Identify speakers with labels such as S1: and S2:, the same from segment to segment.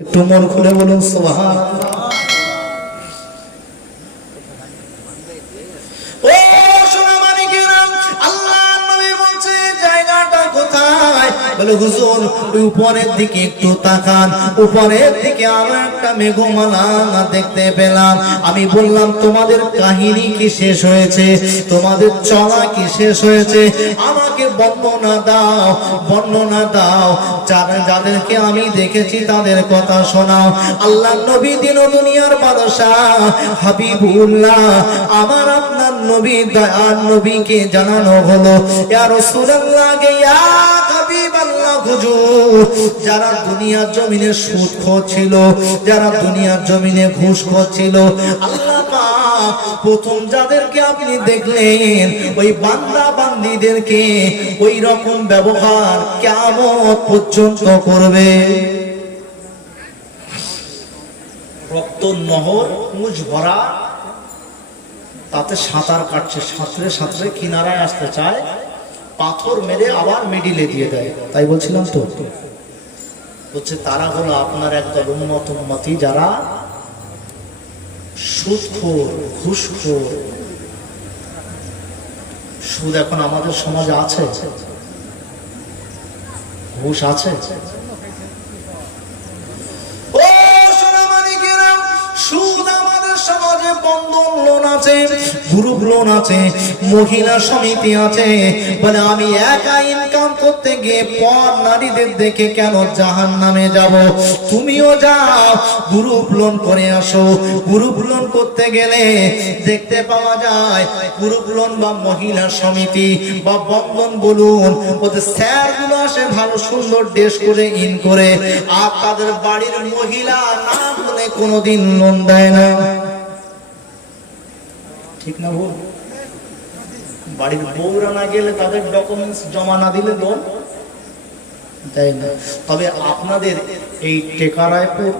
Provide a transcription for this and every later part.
S1: একটু মন খুলে বলুন ওই উপরের একটু তাকান। উপরের একটা দেখতে পেলাম। আমি বললাম, তোমাদের কাহিনী কি শেষ হয়েছে? তোমাদের চলা কি শেষ হয়েছে? আমাকে বর্ণনা দাও বর্ণনা দাও। যারা যাদেরকে আমি দেখেছি তাদের কথা শোনাও। আল্লাহ নবী দিন দুনিয়ার বাদশাহ হাবিবুল্লাহ, আমার আপনার নবী দয়ার নবীকে জানানো হলো। ইয়া রাসূলুল্লাহ ইয়া যারা দুনিয়ার জমিনে সুদ ছিল, যারা দুনিয়ার জমিনে ঘুষ ছিল, আল্লাহ প্রথম যাদেরকে আপনি দেখলেন, ওই বান্দা বান্দিদেরকে ওই রকম ব্যবহার কেমন পর্যন্ত করবে। রক্ত নহর, মুজ ভরা, তাতে সাঁতার কাটছে, সাঁতরে সাঁতরে কিনারায় আসতে চায়, পাথর মেরে আবার মিডিলে দিয়ে দেয়। তাই বলছিলাম তো? হচ্ছে তারা হলো আপনার একদল উন্নত উন্মতি যারা সুদখোর ঘুষখোর। সুদ এখন আমাদের সমাজে আছে? ঘুষ আছে? বন্ধন লোন আছে, গ্রুপ লোন আছে, মহিলা সমিতি আছে। বলে, আমি একা ইনকাম করতে গিয়ে পর নারীদের দেখে কেন জাহান নামে যাব? তুমিও যাও, গ্রুপ লোন করে আসো। গ্রুপ লোন করতে গেলে দেখতে পাওয়া যায়, গ্রুপ লোন বা মহিলা সমিতি বা বন্ধন বলুন, ওদের স্যারগুলো আসে ভালো সুন্দর ড্রেস করে ইন করে, আর তাদের বাড়ির মহিলা না বলে কোনোদিন লোন দেয় না। ঠিক না ভুল? বাড়ির বউরা না গেলে তাদের ডকুমেন্টস জমা না দিলে লোন দেয় না? তবে আপনাদের এই টেকারায়পুর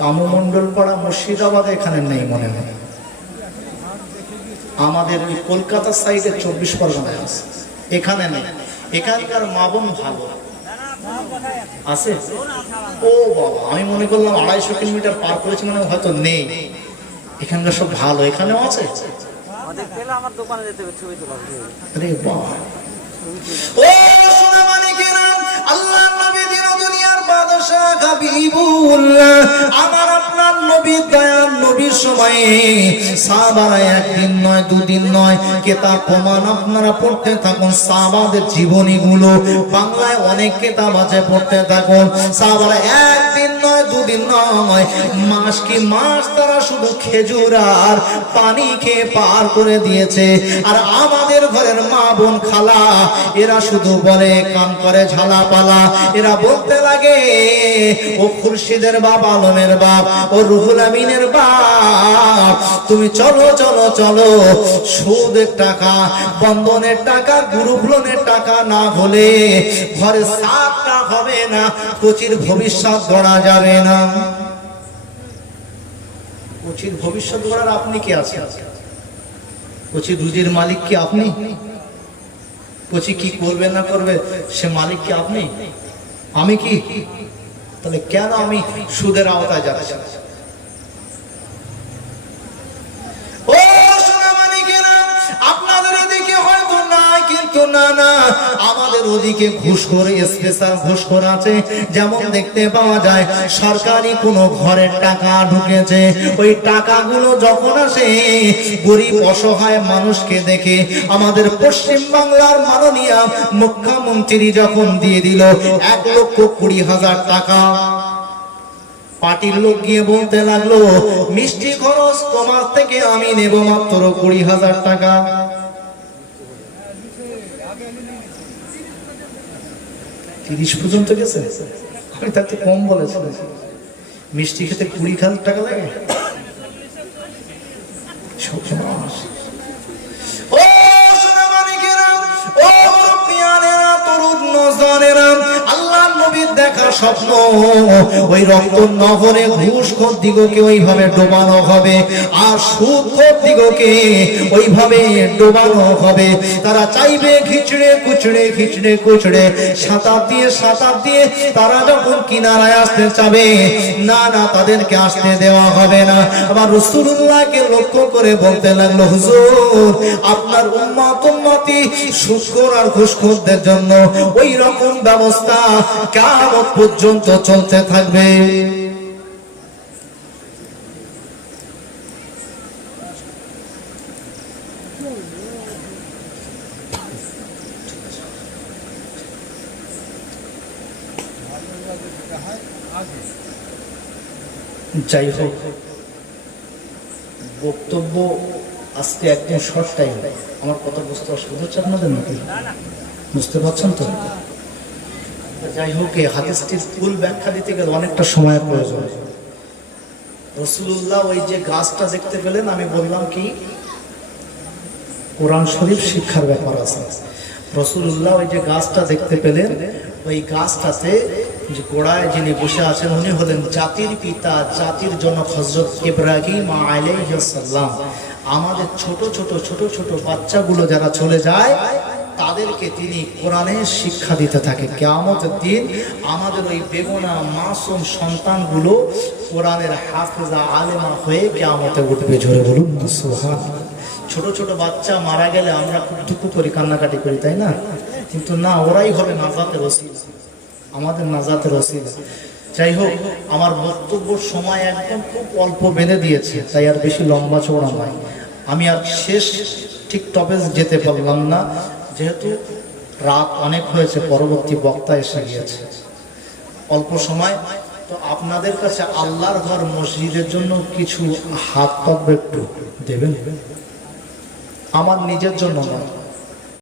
S1: কামমন্ডল পাড়া মুর্শিদাবাদ এখানে নেই মনে হয়। আমাদের ওই কলকাতার সাইডে চব্বিশ পরগনায় আছে। এখানে নেই। এখানকার মা বোন ভালো। আছে? ও বাবা, আমি মনে করলাম আড়াইশো কিলোমিটার পার করেছি মানে হয়তো নেই। এখানকার সব ভালো। এখানেও আছে?
S2: আমাদের পেলে আমার দোকানে যেতে হবে ছবি তোলা।
S1: আরে ও সুলেমানি মানিকেরা আল্লাহ আমার আপনার নবী দয়ার নবীর সময়ে একদিন নয়, দুদিন নয়, কেতাব প্রমাণ আপনারা পড়তে থাকুন। বাংলায় অনেক কেতাব আছে, পড়তে থাকুন। একদিন দুদিন নয়, মাস কি মাস তারা শুধু খেজুর আর পানি খেয়ে পার করে দিয়েছে। আর আমাদের ঘরের মা বোন খালা, এরা শুধু বলে, কান করে ঝালা পালা এরা বলতে লাগে ও খুরশিদের বাপ, আলমের বাপ, ও রুহুল আমিনের বাপ। তুমি চলো চলো চলো। সুদের টাকা, বন্ধনের টাকা গ্রুপ লোনের টাকা না হলে ঘরে সাতটা হবে না, কোচির ভবিষ্যৎ গড়া যাবে না। কোচির ভবিষ্যৎ গড়ার আপনি কি আছেন? কোচি রুজির মালিক কি আপনি? কোচি কি করবে না করবে, সে মালিক কি আপনি? আমি কি? তাহলে কেন আমি সুদের আওতায় যাচ্ছি? ও সোনামানিকেরা, আপনাদের দিকে হয়তো না কিন্তু না না ওদিকে ঘুষখোর, স্পেশাল ঘুষখোর আছে। যেমন দেখতে পাওয়া যায়, সরকারি কোনো ঘরের টাকা ঢুকেছে। ওই টাকাগুলো যখন আসে, গরিব অসহায় মানুষকে দেখে আমাদের মাননীয় মুখ্যমন্ত্রী যখন দিয়ে দিল এক লক্ষ কুড়ি হাজার টাকা, পার্টির লোক গিয়ে বলতে লাগল, মিষ্টি খরচ তোমার থেকে আমি নেব মাত্র কুড়ি হাজার টাকা। তিরিশ পর্যন্ত গেছে? আমি তার তো কম বলেছিলাম। মিষ্টি খেতে কুড়ি হাজার টাকা লাগে? আল্লাহ নবীর দেখা স্বপ্ন। ওই রক্ত নগরে ঘুষখোর দিগকে ওইভাবে ডোবানো হবে, আর সুদখোর দিগকে ওইভাবে ডোবানো হবে। তারা চাইবে খিচড়ে কুচড়ে খিচড়ে কুচড়ে, সাঁতার দিয়ে সাঁতার দিয়ে তারা যখন কিনারায় আসতে চাবে, না না, তাদেরকে আসতে দেওয়া হবে না। আবার রসুল্লাহকে লক্ষ্য করে বলতে লাগল, হুজুর, আপনার উম্মত উম্মতি সুস্কর আর ঘুষখোরদের জন্য ওই রকম ব্যবস্থা কিয়ামত পর্যন্ত চলতে থাকবে। যাই হোক, বক্তব্য আজকে একদম শর্ট টাইম আমার কথা বুঝতে অসুবিধা হচ্ছে আপনাদের নাকি? বুঝতে পারছেন তো? যাই হোক, এই হাদিসটির ফুল ব্যাখ্যা দিতে গেলে অনেকটা সময়ের প্রয়োজন। রসুল্লাহ ওই যে গাছটা দেখতে পেলেন, আমি বললাম কি, কোরআন শরীফ শিক্ষার ব্যাপার আছে। রসুল্লাহ ওই যে গাছটা দেখতে পেলেন, ওই গাছটাতে যে গোড়ায় যিনি বসে আছেন, উনি হলেন জাতির পিতা, জাতির জনক হজরত ইব্রাহিম আলাইসাল্লাম আমাদের ছোট ছোট ছোট ছোট বাচ্চাগুলো যারা চলে যায় তাদেরকে তিনি কোরআনের শিক্ষা দিতে থাকে। কেয়ামতের দিন আমাদের ওই বেগুনা মাসুম সন্তানগুলো কোরআনের হাফেজা, আলেমা হয়ে কেয়ামতে উঠবে। ঝরে বলুন না সুবহান ছোট ছোট বাচ্চা মারা গেলে আমরা খুব দুঃখ করি, কান্নাকাটি করি, তাই না? কিন্তু না, ওরাই হবে নাজাতের ওসিলা। আমাদের নাজাতের ওসিলা। যাই হোক, আমার বক্তব্য সময় একদম খুব অল্প বেঁধে দিয়েছে, তাই আর বেশি লম্বা চওড়া নয়। আমি আর শেষ ঠিক টপে যেতে পারলাম না। যেহেতু রাত অনেক হয়েছে, পরবর্তী বক্তা এসে গিয়েছে। অল্প সময়, তো আপনাদের কাছে আল্লাহর ঘর মসজিদের জন্য কিছু হাত পাতবে একটু দেবেন? আমার নিজের জন্য নয়।